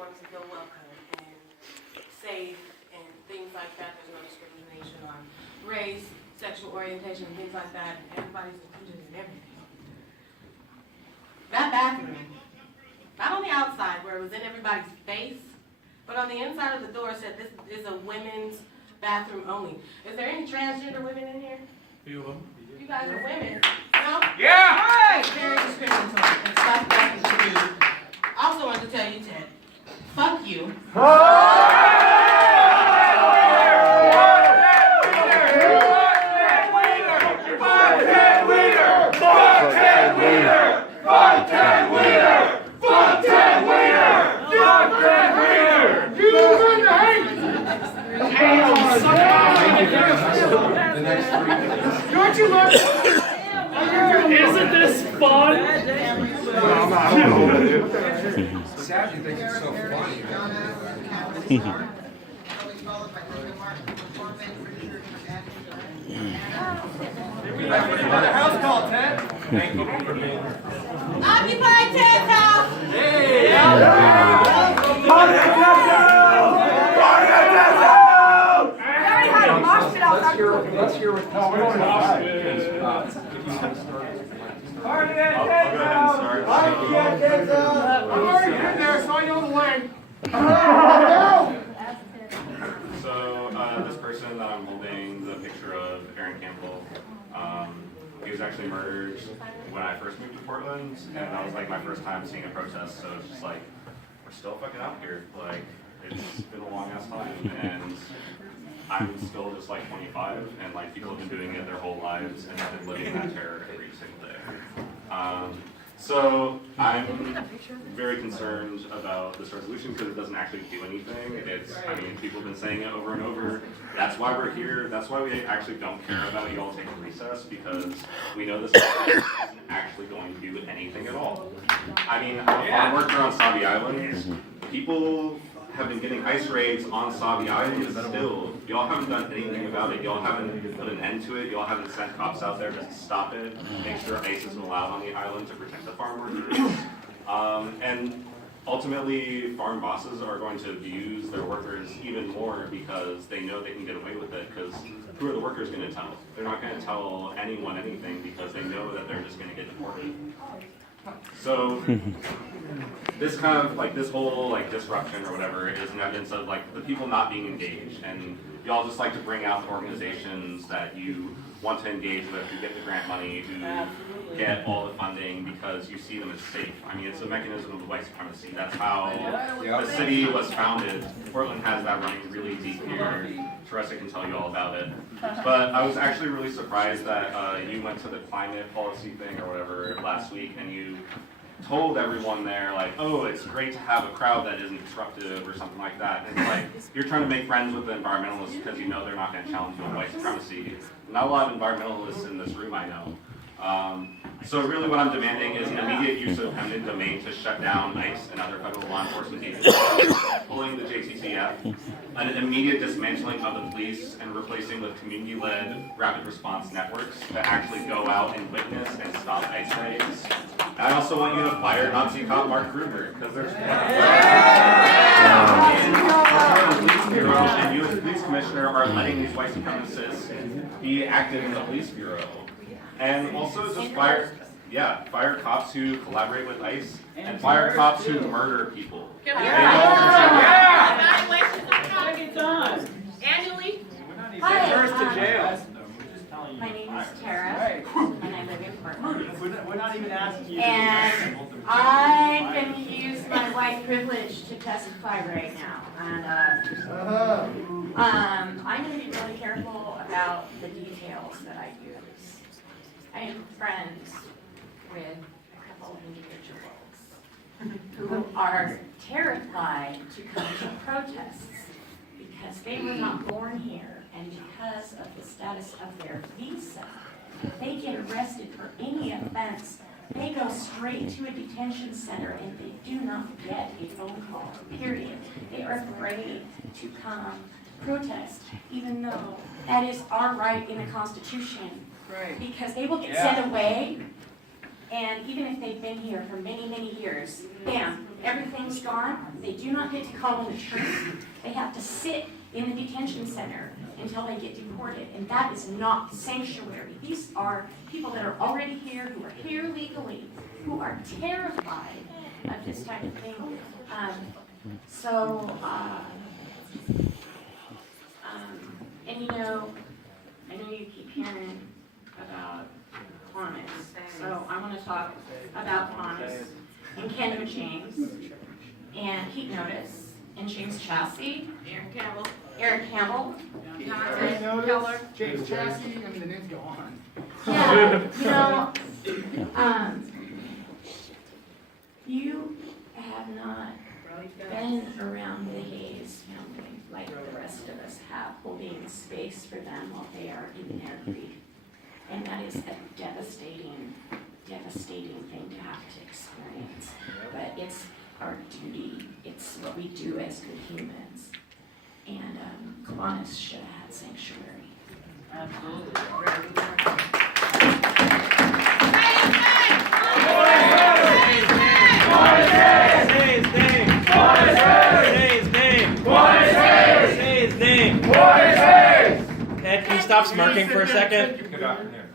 want to feel welcome and safe and things like that. There's no discrimination on race, sexual orientation, things like that. Everybody's included in everything. That bathroom, not on the outside where it was in everybody's face, but on the inside of the door said this is a women's bathroom only. Is there any transgender women in here? Few of them. You guys are women. No? Yeah! Right. Very discriminatory. And stuff that you should do. I also wanted to tell you, Ted, fuck you. Don't you look? Isn't this fun? Sadly, thinks it's so funny. House call, Ted. Occupy Ted's house. Hey! Let's hear what Party at Ted's house! Party at Ted's house! I'm already in there, so I know the way. So this person that I'm holding the picture of, Aaron Campbell, he was actually murdered when I first moved to Portland, and that was like my first time seeing a protest, so it's just like, we're still fucking out here. Like, it's been a long ass time, and I'm still just like 25, and like people have been doing it their whole lives, and have been living that terror every single day. So I'm very concerned about this resolution because it doesn't actually do anything. I mean, people have been saying it over and over. That's why we're here. That's why we actually don't care about you all taking recess, because we know this isn't actually going to do anything at all. I mean, I'm a farm worker on Sauvie Island. People have been getting ice raids on Sauvie Island still. Y'all haven't done anything about it. Y'all haven't put an end to it. Y'all haven't sent cops out there to stop it, make sure ice isn't allowed on the island to protect the farm workers. And ultimately, farm bosses are going to abuse their workers even more because they know they can get away with it, because who are the workers going to tell? They're not going to tell anyone anything because they know that they're just going to get deported. So this kind of like this whole like disruption or whatever is an evidence of like the people not being engaged, and y'all just like to bring out the organizations that you want to engage with, who get the grant money, who get all the funding because you see them as safe. I mean, it's a mechanism of white supremacy. That's how the city was founded. Portland has that running really deep here. Teresa can tell you all about it. But I was actually really surprised that you went to the climate policy thing or whatever last week, and you told everyone there, like, oh, it's great to have a crowd that isn't disruptive or something like that. And it's like, you're trying to make friends with the environmentalists because you know they're not going to challenge you on white supremacy. Not a lot of environmentalists in this room, I know. So really what I'm demanding is an immediate use of eminent domain to shut down ICE and other federal law enforcement agencies, pulling the JTTF, an immediate dismantling of the police and replacing with community-led rapid response networks that actually go out and witness and stop ICE raids. And I also want you to fire Nazi cop Mark Kruger, because there's the police bureau and you as police commissioner are letting these white supremacists be active in the police bureau. And also just fire cops who collaborate with ICE, and fire cops who murder people. Annually? Hi, First to jail. my name is Tara, and I live in Portland. We're not even asking you. And I'm going to use my white privilege to testify right now. And I'm going to be really careful about the details that I use. I am friends with a couple of individuals who are terrified to come to protests because they were not born here, and because of the status of their visa, if they get arrested for any offense, they go straight to a detention center and they do not get a phone call, period. They are afraid to come protest, even though that is our right in the Constitution. Right. Because they will get sent away And even if they've been here for many, many years, bam, everything's gone. They do not get to call in the train. They have to sit in the detention center until they get deported. And that is not sanctuary. These are people that are already here, who are here legally, who are terrified of this type of thing. And you know, I know you keep hearing about Columbus, so I want to talk about Columbus and Kendra James and Heat Notice and James Chassie, Eric Campbell. Keller, James Chassie, and the names go on. Yeah, you have not been around the Hayes family like the rest of us have, holding space for them while they are in their grief. And that is a devastating thing to have to experience. But it's our duty, it's what we do as good humans. And Kiwanis should have had sanctuary. Ed, can you stop smirking for a second? Get out from there.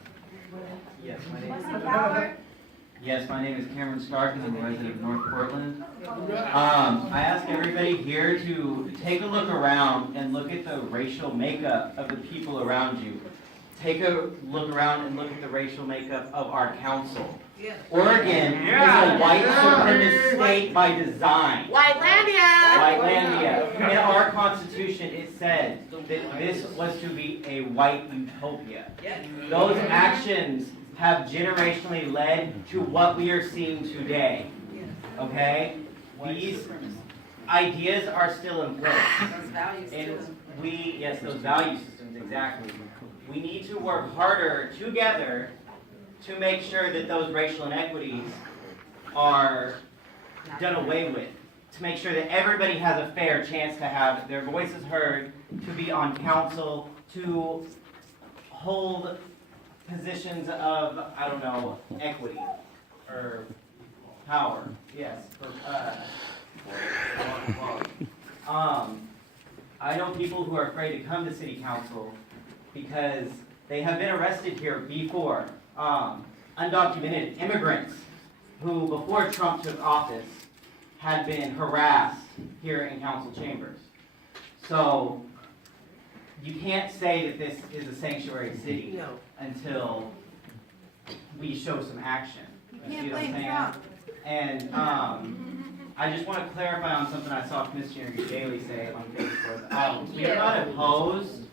Yes, my name is Cameron Stark, and I'm a resident of North Portland. I ask everybody here to take a look around and look at the racial makeup of the people around you. Take a look around and look at the racial makeup of our council. Oregon is a white supremacist state by design. Whitelandia. In our Constitution, it said that this was to be a white utopia. Those actions have generationally led to what we are seeing today. Okay? These ideas are still in place. And those value systems, exactly. We need to work harder together to make sure that those racial inequities are done away with. To make sure that everybody has a fair chance to have their voices heard, to be on council, to hold positions of, I don't know, equity or power. Yes. I know people who are afraid to come to city council because they have been arrested here before. Undocumented immigrants who, before Trump took office, had been harassed here in council chambers. So you can't say that this is a sanctuary city until we show some action. You see what I'm saying? And I just want to clarify on something I saw Commissioner Daly say on Facebook. We are not opposed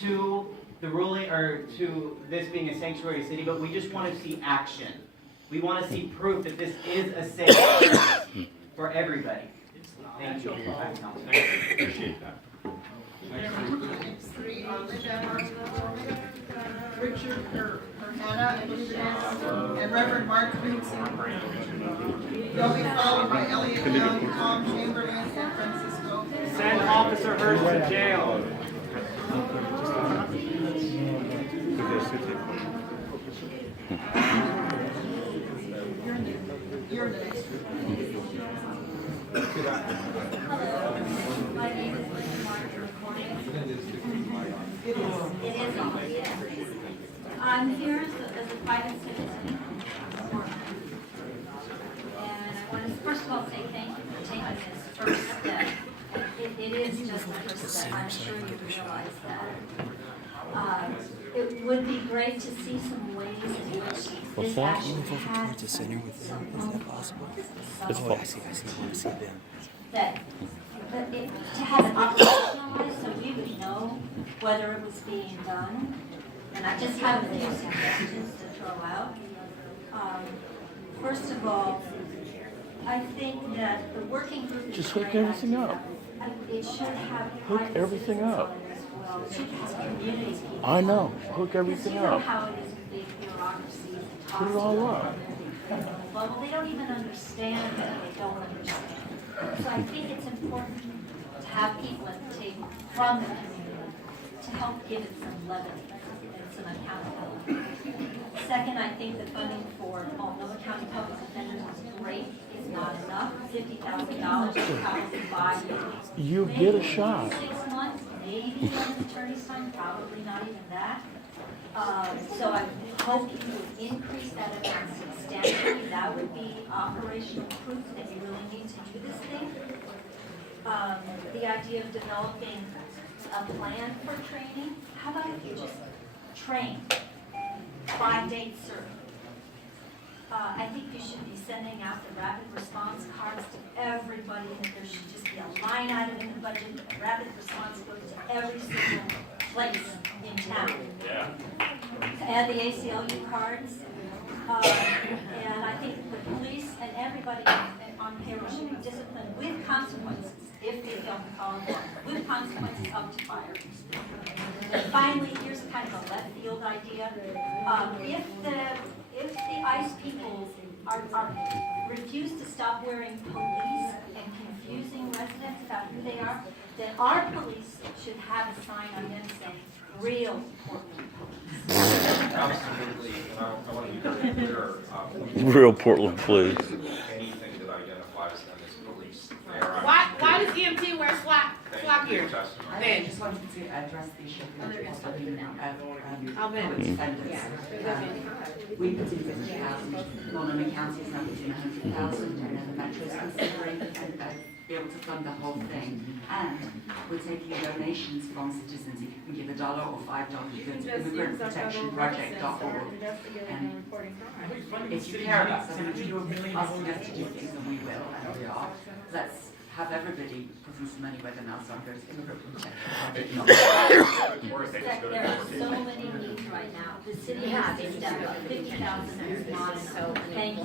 to the ruling or to this being a sanctuary city, but we just want to see action. We want to see proof that this is a safe place for everybody. Thank you. Appreciate that. Richard Hannah and Reverend Mark Knudsen. They'll be followed by Elliot Young, Tom Chamberlain, and Francisco. Send Officer Hurst to jail. You're the next. My name is Linda Martin recording. It is on, yes. I'm here as a private citizen. And I want to first of all say thank you for taking this first step. It is just the first step. I'm sure you realize that. It would be great to see some ways in which this action has some that to have it operationalized so we would know whether it was being done. And I just have a few suggestions to throw out. First of all, I think that the working group Just hook everything up. It should have Hook everything up. well. It should have community people. I know. Hook Because everything you know up. how it is with big bureaucracies and Put it all up. well, they don't even understand that they don't understand. So I think it's important to have people at the table from the community to help give it some levity and some accountability. Second, I think the funding for Multnomah County Public Defenders is great. It's not enough. $50,000 to probably 5 years. You get a shot. 6 months, maybe an attorney's time, probably not even that. So I hope you would increase that amount substantially. That would be operational proof that you really need to do this thing. The idea of developing a plan for training, how about if you just train 5 dates certain? I think you should be sending out the rapid response cards to everybody, and there should just be a line item in the budget that rapid response goes to every single place in town. Yeah. And the ACLU cards. And I think the police and everybody on payroll should be disciplined with consequences if they don't call them, with consequences up to fire. And finally, here's kind of a left field idea. If the ICE people are refuse to stop wearing police and confusing residents about who they are, then our police should have a sign on them saying, real Portland police. Absolutely, and I want to be very clear. Real Portland, please. Anything that identifies them as police. They are Why does EMT wear SWAT gear? I Ben. just wanted to address the issue of Oh, Ben. defenders. We put in 50,000, Multnomah County is now putting 100,000, and then the Metro's considering be able to fund the whole thing. And we're taking donations from citizens. If you can give $1 or $5, you go to immigrantprotectionproject.org. And if you care about them, if you're asking us to do things, and we will, and we are, let's have everybody putting some money where their mouths are, go to immigrantprotectionproject.org. There are so many needs right now. The city has to step up. 50,000 is not enough. Thank you.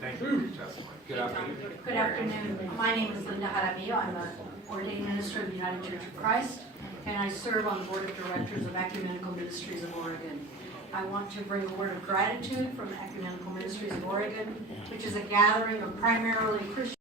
Thank you for your testimony. Good afternoon. Good afternoon. My name is Linda Jaramillo. I'm an ordained minister of the United Church of Christ, and I serve on the board of directors of Ecumenical Ministries of Oregon. I want to bring a word of gratitude from Ecumenical Ministries of Oregon, which is a gathering of primarily Christian